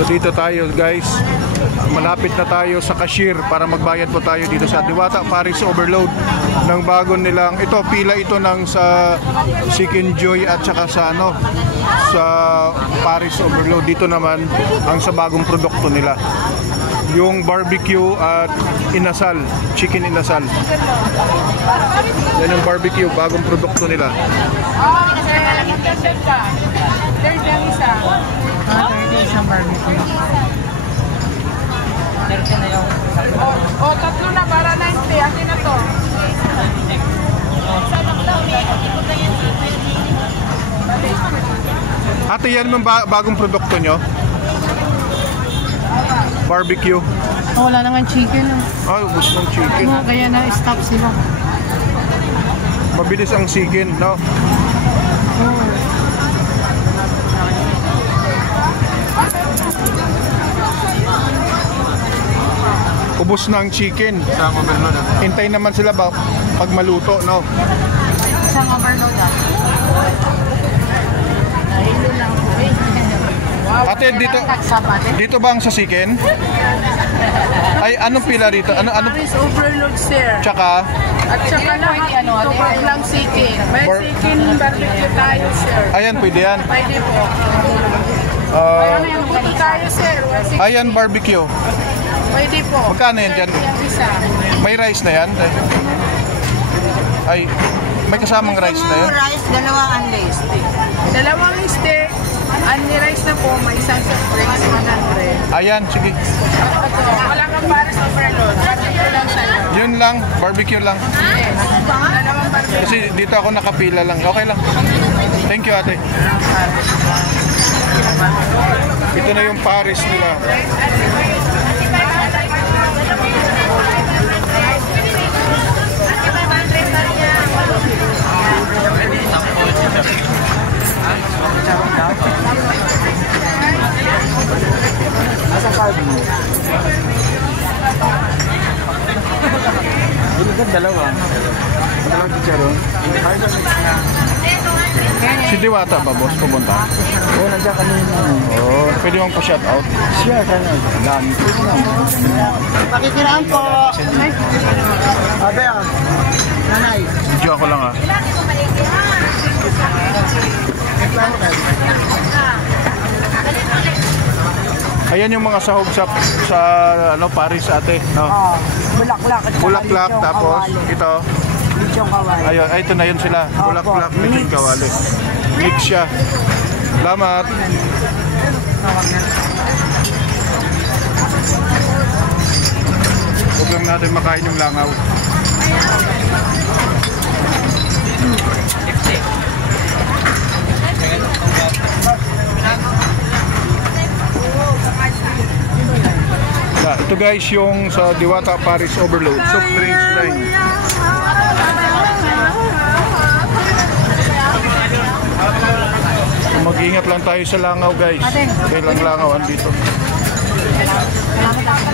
So dito tayo guys, malapit na tayo sa cashier para magbayad po tayo dito sa Diwata Paris Overload ng bago nilang, ito pila ito ng sa Chicken Joy at saka sa ano, sa Paris Overload. Dito naman ang sa bagong produkto nila, yung barbecue at inasal, chicken inasal. Yan yung barbecue, bagong produkto nila. Isang barbecue. Tatlo na para 90. Akin na to. Ate, yan yung bagong produkto nyo? Barbecue. Oh, wala na nga chicken. Ay, ubos ng chicken. Kaya na-stop sila. Mabilis ang chicken, no? Ubos na ang chicken. Hintay naman sila ba pag maluto, no? Isang overload Ate, dito ba ang sa chicken? Ay, anong pila dito? Ano? Paris Overload, sir. Tsaka? At saka lahat ito, lang chicken. May chicken barbecue tayo, sir. Ayan, pwede yan. Pwede po. Puto tayo, sir. Ayan, barbecue. Pwede po. Magkano yan dyan? May rice na yan? Ay, may kasamang rice na yan? Rice, dalawang unli steak. Dalawang steak, unli rice na po, may isang rice 100. Ayan, sige. Wala kang Paris Overload. Barbecue lang sa'yo. Yun lang, barbecue lang. Yes. Dalawang barbecue. Kasi dito ako nakapila lang. Okay lang. Thank you, ate. Ito na yung Paris nila. Asang carbon mo? Ini kan dalawa. Dalawang chicharon. Carbon mix na. Si Diwata ba, boss? Pumunta? Oo, nandiyan kami. Oh, pwede mong pa-shout out? Siya, kanya. Dami. Pakikiraan po. Ate, nanay. Video ako lang, ah. Ayan yung mga sahog sa ano, Paris, ate, no? Bulaklak. Bulaklak, tapos ito. Lichong kawali. Ayun, ay, ito na yun sila. Bulaklak, lechon kawali. Mix siya. Salamat. Huwag lang natin makain yung langaw. Ito guys yung sa Diwata Paris Overload soft drinks line. Mag-ingat lang tayo sa langaw guys. Kailang langaw andito.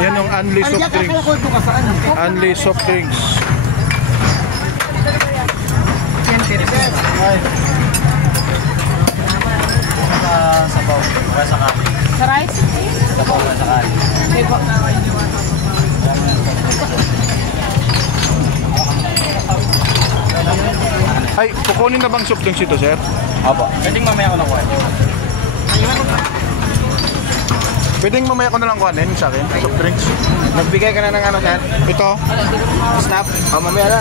Yan yung Unli soft drinks. Unli soft drinks. Sabaw. Sa rice? Sabaw na sa kali. Ay, kukunin na bang soft drinks ito, sir? Opo. Pwedeng mamaya ko nakuha. Pwedeng mamaya ko na lang kuhanin sa akin, soft drinks. Nagbigay ka na ng ano, sir? Ito. Stop. O, mamaya na.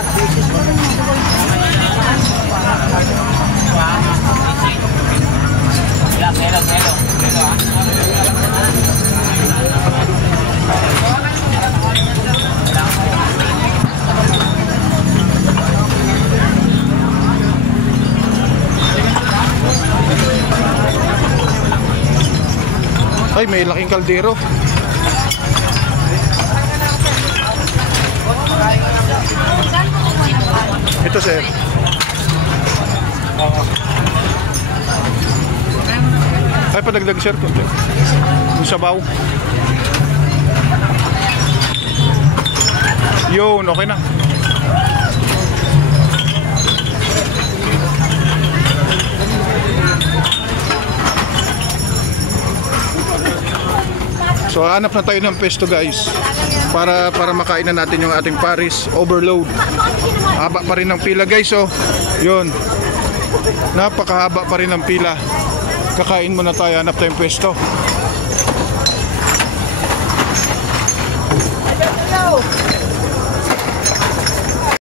Ay, may laking kaldero. Ito, sir. Ay, padagdag, sir. Yung sabaw. Yun, okay na. So hanap na tayo ng pesto guys para makain na natin yung ating Paris overload. Haba pa rin ng pila guys, oh. Yun. Napakahaba pa rin ng pila. Kakain muna tayo, hanap tayong pesto.